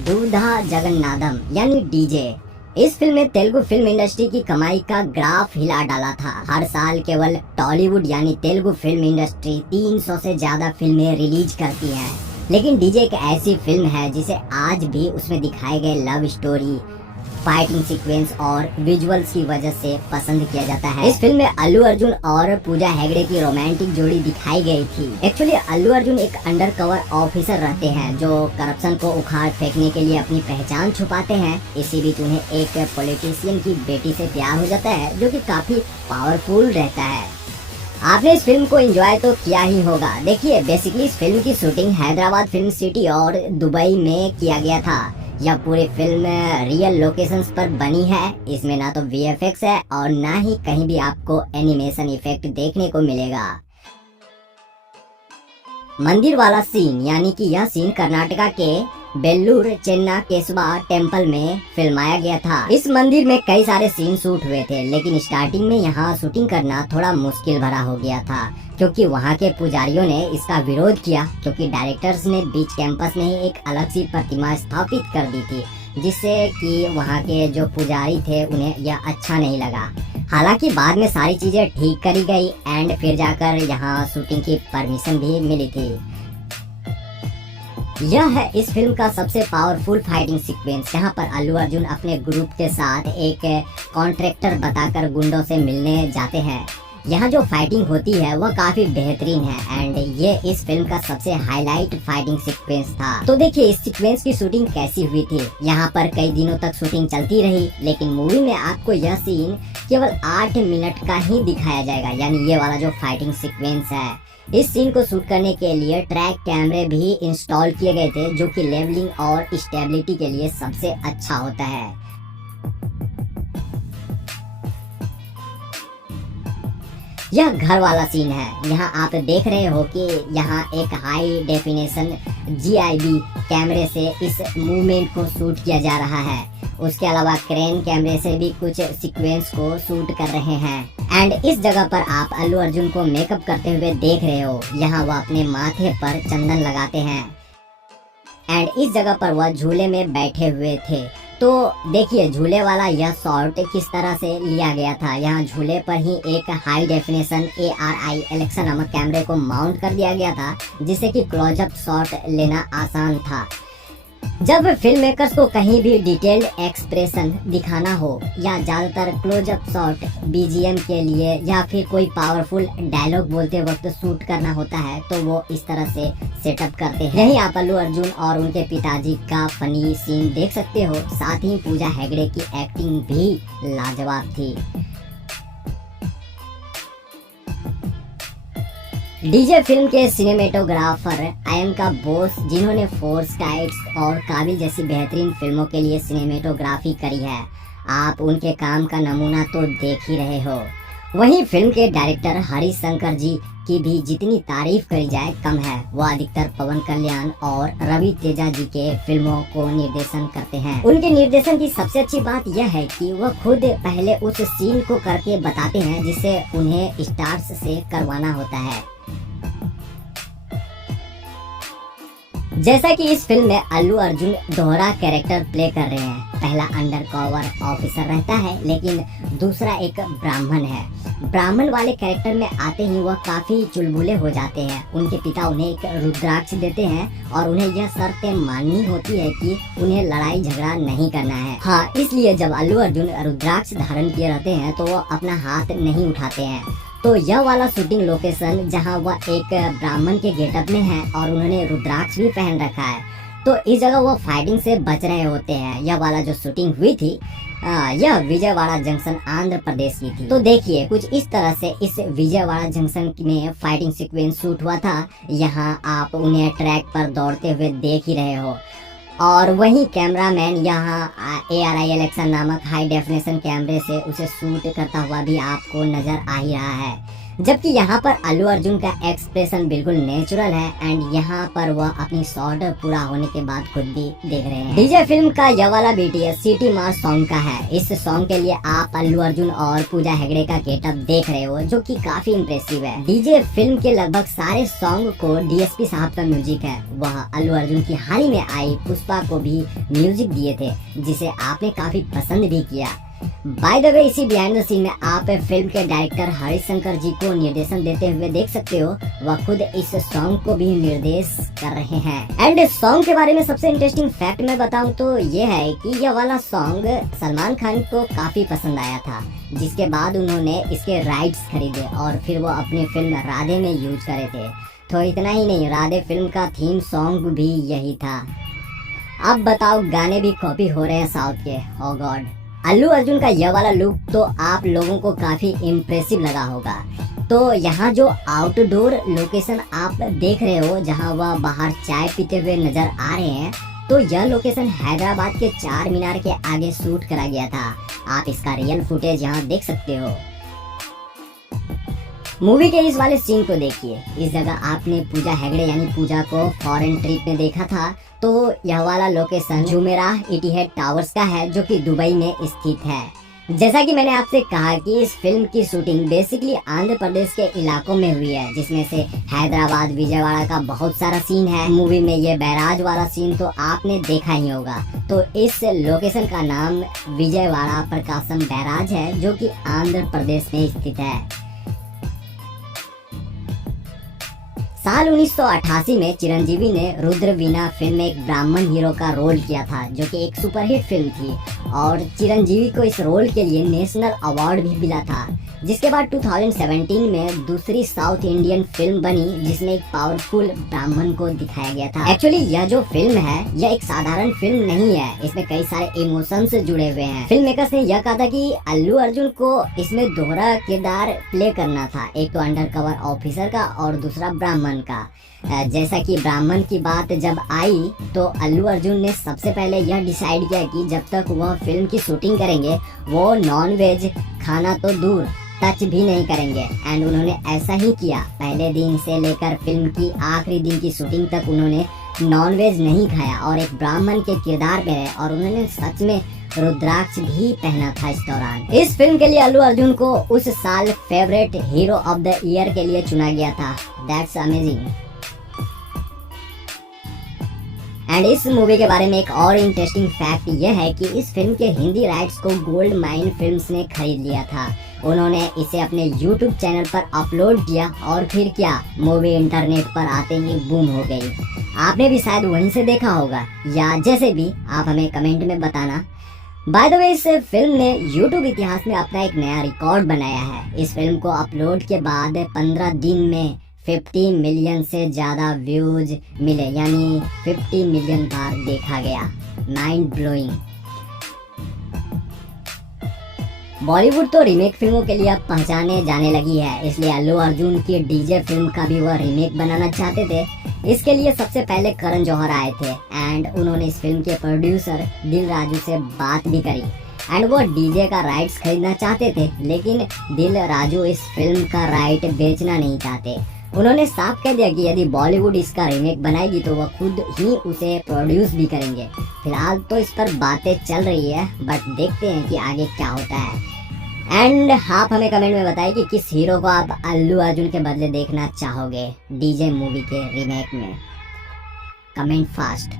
दूधा जगन्नाथम यानी डीजे। इस फिल्म ने तेलुगु फिल्म इंडस्ट्री की कमाई का ग्राफ हिला डाला था। हर साल केवल टॉलीवुड यानी तेलुगु फिल्म इंडस्ट्री 300 से ज्यादा फिल्में रिलीज करती है, लेकिन डीजे एक ऐसी फिल्म है जिसे आज भी उसमें दिखाए गए लव स्टोरी, फाइटिंग सीक्वेंस और विजुअल्स की वजह से पसंद किया जाता है। इस फिल्म में अल्लू अर्जुन और पूजा हेगड़े की रोमांटिक जोड़ी दिखाई गई थी। एक्चुअली अल्लू अर्जुन एक अंडरकवर ऑफिसर रहते हैं जो करप्शन को उखाड़ फेंकने के लिए अपनी पहचान छुपाते हैं। इसी बीच उन्हें एक पॉलिटिशियन की बेटी से प्यार हो जाता है जो कि काफी पावरफुल रहता है। आपने इस फिल्म को एंजॉय तो किया ही होगा। देखिए, बेसिकली इस फिल्म की शूटिंग हैदराबाद फिल्म सिटी और दुबई में किया गया था। यह पूरी फिल्म रियल लोकेशंस पर बनी है। इसमें ना तो वीएफएक्स है और ना ही कहीं भी आपको एनिमेशन इफेक्ट देखने को मिलेगा। मंदिर वाला सीन यानी कि यह सीन कर्नाटका के बेल्लूर चेन्ना केशवा टेम्पल में फिल्माया गया था। इस मंदिर में कई सारे सीन शूट हुए थे, लेकिन स्टार्टिंग में यहाँ शूटिंग करना थोड़ा मुश्किल भरा हो गया था क्योंकि वहाँ के पुजारियों ने इसका विरोध किया, क्योंकि डायरेक्टर्स ने बीच कैंपस में ही एक अलग सी प्रतिमा स्थापित कर दी थी, जिससे कि वहाँ के जो पुजारी थे उन्हें यह अच्छा नहीं लगा। हालांकि बाद में सारी चीजें ठीक करी गई एंड फिर जाकर यहाँ शूटिंग की परमिशन भी मिली थी। यह है इस फिल्म का सबसे पावरफुल फाइटिंग सीक्वेंस, जहां पर अल्लू अर्जुन अपने ग्रुप के साथ एक कॉन्ट्रैक्टर बताकर गुंडों से मिलने जाते हैं। यहाँ जो फाइटिंग होती है वह काफी बेहतरीन है एंड ये इस फिल्म का सबसे हाईलाइट फाइटिंग सीक्वेंस था। तो देखिए इस सीक्वेंस की शूटिंग कैसी हुई थी। यहाँ पर कई दिनों तक शूटिंग चलती रही, लेकिन मूवी में आपको यह सीन केवल 8 मिनट का ही दिखाया जाएगा, यानी ये वाला जो फाइटिंग सीक्वेंस है। इस सीन को शूट करने के लिए ट्रैक कैमरे भी इंस्टॉल किए गए थे, जो कि लेवलिंग और स्टेबिलिटी के लिए सबसे अच्छा होता है। यह घर वाला सीन है। यहाँ आप देख रहे हो कि यहाँ एक हाई डेफिनेशन जीआईबी कैमरे से इस मूवमेंट को शूट किया जा रहा है। उसके अलावा क्रेन कैमरे से भी कुछ सीक्वेंस को शूट कर रहे हैं एंड इस जगह पर आप अल्लू अर्जुन को मेकअप करते हुए देख रहे हो। यहाँ वह अपने माथे पर चंदन लगाते हैं एंड इस जगह पर वह झूले में बैठे हुए थे। तो देखिए झूले वाला यह शॉट किस तरह से लिया गया था। यहाँ झूले पर ही एक हाई डेफिनेशन ARI एलेक्सा नामक कैमरे को माउंट कर दिया गया था, जिससे कि क्लोजअप शॉट लेना आसान था। जब फिल्म मेकर्स को कहीं भी डिटेल्ड एक्सप्रेशन दिखाना हो या ज्यादातर क्लोजअप शॉट बीजीएम के लिए या फिर कोई पावरफुल डायलॉग बोलते वक्त शूट करना होता है, तो वो इस तरह से सेटअप करते हैं। यही आप अल्लू अर्जुन और उनके पिताजी का फनी सीन देख सकते हो। साथ ही पूजा हेगड़े की एक्टिंग भी लाजवाब थी। डीजे फिल्म के सिनेमेटोग्राफर आयंका बोस, जिन्होंने फोर्स टाइट्स और काबिल जैसी बेहतरीन फिल्मों के लिए सिनेमेटोग्राफी करी है, आप उनके काम का नमूना तो देख ही रहे हो। वहीं फिल्म के डायरेक्टर हरीश शंकर जी की भी जितनी तारीफ करी जाए कम है। वह अधिकतर पवन कल्याण और रवि तेजा जी के फिल्मों को निर्देशन करते हैं। उनके निर्देशन की सबसे अच्छी बात यह है कि वह खुद पहले उस सीन को करके बताते हैं जिसे उन्हें स्टार्स से करवाना होता है। जैसा कि इस फिल्म में अल्लू अर्जुन दोहरा कैरेक्टर प्ले कर रहे हैं। पहला अंडरकवर ऑफिसर रहता है, लेकिन दूसरा एक ब्राह्मण है। ब्राह्मण वाले कैरेक्टर में आते ही वह काफी चुलबुले हो जाते हैं। उनके पिता उन्हें एक रुद्राक्ष देते हैं और उन्हें यह शर्त माननी होती है कि उन्हें लड़ाई झगड़ा नहीं करना है। हाँ, इसलिए जब अल्लू अर्जुन रुद्राक्ष धारण किए रहते हैं तो वो अपना हाथ नहीं उठाते हैं। तो यह वाला शूटिंग लोकेशन जहां वह एक ब्राह्मण के गेटअप में है और उन्होंने रुद्राक्ष भी पहन रखा है, तो इस जगह वो फाइटिंग से बच रहे होते हैं। यह वाला जो शूटिंग हुई थी यह विजयवाड़ा जंक्शन आंध्र प्रदेश की थी। तो देखिए कुछ इस तरह से इस विजयवाड़ा जंक्शन में फाइटिंग सीक्वेंस शूट हुआ था। यहाँ आप उन्हें ट्रैक पर दौड़ते हुए देख ही रहे हो और वही कैमरामैन यहाँ ARI एलेक्सा नामक हाई डेफिनेशन कैमरे से उसे शूट करता हुआ भी आपको नजर आ ही रहा है। जबकि यहाँ पर अल्लू अर्जुन का एक्सप्रेशन बिल्कुल नेचुरल है एंड यहाँ पर वह अपनी शॉट पूरा होने के बाद खुद भी देख रहे हैं। डीजे फिल्म का यह वाला BTS सिटी मार सॉन्ग का है। इस सॉन्ग के लिए आप अल्लू अर्जुन और पूजा हेगड़े का गेटअप देख रहे हो, जो कि काफी इम्प्रेसिव है। डीजे फिल्म के लगभग सारे सॉन्ग को DSP साहब का म्यूजिक है। वह अल्लू अर्जुन की हाल ही में आई पुष्पा को भी म्यूजिक दिए थे, जिसे आपने काफी पसंद भी किया। बाय द वे, इसी बिहाइंड द सीन में आप फिल्म के डायरेक्टर हरीश शंकर जी को निर्देशन देते हुए देख सकते हो। वह खुद इस सॉन्ग को भी निर्देश कर रहे हैं। एंड सॉन्ग के बारे में सबसे इंटरेस्टिंग फैक्ट मैं बताऊं तो ये है कि यह वाला सॉन्ग सलमान खान को काफी पसंद आया था, जिसके बाद उन्होंने इसके राइट्स खरीदे और फिर वो अपनी फिल्म राधे में यूज करे थे। तो इतना ही नहीं, राधे फिल्म का थीम सॉन्ग भी यही था। अब बताओ, गाने भी कॉपी हो रहे हैं साउथ के। ओ गॉड, अल्लू अर्जुन का यह वाला लुक तो आप लोगों को काफी इम्प्रेसिव लगा होगा। तो यहाँ जो आउटडोर लोकेशन आप देख रहे हो, जहाँ वह बाहर चाय पीते हुए नजर आ रहे हैं, तो यह लोकेशन हैदराबाद के चार मीनार के आगे शूट करा गया था। आप इसका रियल फुटेज यहाँ देख सकते हो। मूवी के इस वाले सीन को देखिए। इस जगह आपने पूजा हेगड़े यानी पूजा को फॉरेन ट्रिप में देखा था, तो यह वाला लोकेशन जुमेराह इतिहाद टावर्स का है, जो कि दुबई में स्थित है। जैसा कि मैंने आपसे कहा कि इस फिल्म की शूटिंग बेसिकली आंध्र प्रदेश के इलाकों में हुई है, जिसमें से हैदराबाद विजयवाड़ा का बहुत सारा सीन है। मूवी में ये बैराज वाला सीन तो आपने देखा ही होगा। तो इस लोकेशन का नाम विजयवाड़ा प्रकाशम बैराज है, जो कि आंध्र प्रदेश में स्थित है। साल 1988 में चिरंजीवी ने रुद्र वीणा फिल्म में एक ब्राह्मण हीरो का रोल किया था, जो कि एक सुपरहिट फिल्म थी और चिरंजीवी को इस रोल के लिए नेशनल अवार्ड भी मिला था। जिसके बाद 2017 में दूसरी साउथ इंडियन फिल्म बनी, जिसमें एक पावरफुल ब्राह्मण को दिखाया गया था। एक्चुअली यह जो फिल्म है, यह एक साधारण फिल्म नहीं है। इसमें कई सारे इमोशंस जुड़े हुए हैं। फिल्म मेकर्स ने यह कहा था कि अल्लू अर्जुन को इसमें दोहरा किरदार प्ले करना था, एक तो अंडरकवर ऑफिसर का और दूसरा ब्राह्मण का। जैसा कि ब्राह्मण की बात जब आई, तो अल्लू अर्जुन ने सबसे पहले यह डिसाइड किया कि जब तक वह फिल्म की शूटिंग करेंगे, वो नॉन वेज खाना तो दूर टच भी नहीं करेंगे। एंड उन्होंने ऐसा ही किया। पहले दिन से लेकर फिल्म की आखिरी दिन की शूटिंग तक उन्होंने नॉन वेज नहीं खाया और एक ब्राह्मण के किरदार में रहे, और उन्होंने सच में रुद्राक्ष भी पहना था इस दौरान। इस फिल्म के लिए अल्लू अर्जुन को उस साल favourite hero of the year के लिए चुना गया था। That's amazing. एंड इस मूवी के बारे में एक और इंटरेस्टिंग फैक्ट यह है कि इस फिल्म के हिंदी राइट्स को गोल्ड माइन फिल्म्स ने खरीद लिया था। उन्होंने इसे अपने YouTube चैनल पर अपलोड किया और फिर क्या, मूवी इंटरनेट पर आते ही बूम हो गई। आपने भी शायद वहीं से देखा होगा, या जैसे भी आप हमें कमेंट में बताना। बाय द वे, इस फिल्म ने YouTube इतिहास में अपना एक नया रिकॉर्ड बनाया है। इस फिल्म को अपलोड के बाद 15 दिन में 50 मिलियन से ज्यादा व्यूज मिले, यानी 50 मिलियन बार देखा गया। Mind blowing. बॉलीवुड तो रीमेक फिल्मों के लिए अब पहचाने जाने लगी है, इसलिए अल्लू अर्जुन की डीजे फिल्म का भी वह रीमेक बनाना चाहते थे। इसके लिए सबसे पहले करण जौहर आए थे एंड उन्होंने इस फिल्म के प्रोड्यूसर दिल राजू से बात भी करी एंड वो डीजे का राइट्स खरीदना चाहते थे, लेकिन दिल राजू इस फिल्म का राइट बेचना नहीं चाहते। उन्होंने साफ कह दिया कि यदि बॉलीवुड इसका रीमेक बनाएगी तो वह खुद ही उसे प्रोड्यूस भी करेंगे। फिलहाल तो इस पर बातें चल रही है, बट देखते हैं कि आगे क्या होता है। एंड आप हमें कमेंट में बताइए कि किस हीरो को आप अल्लू अर्जुन के बदले देखना चाहोगे डीजे मूवी के रीमेक में। Comment fast.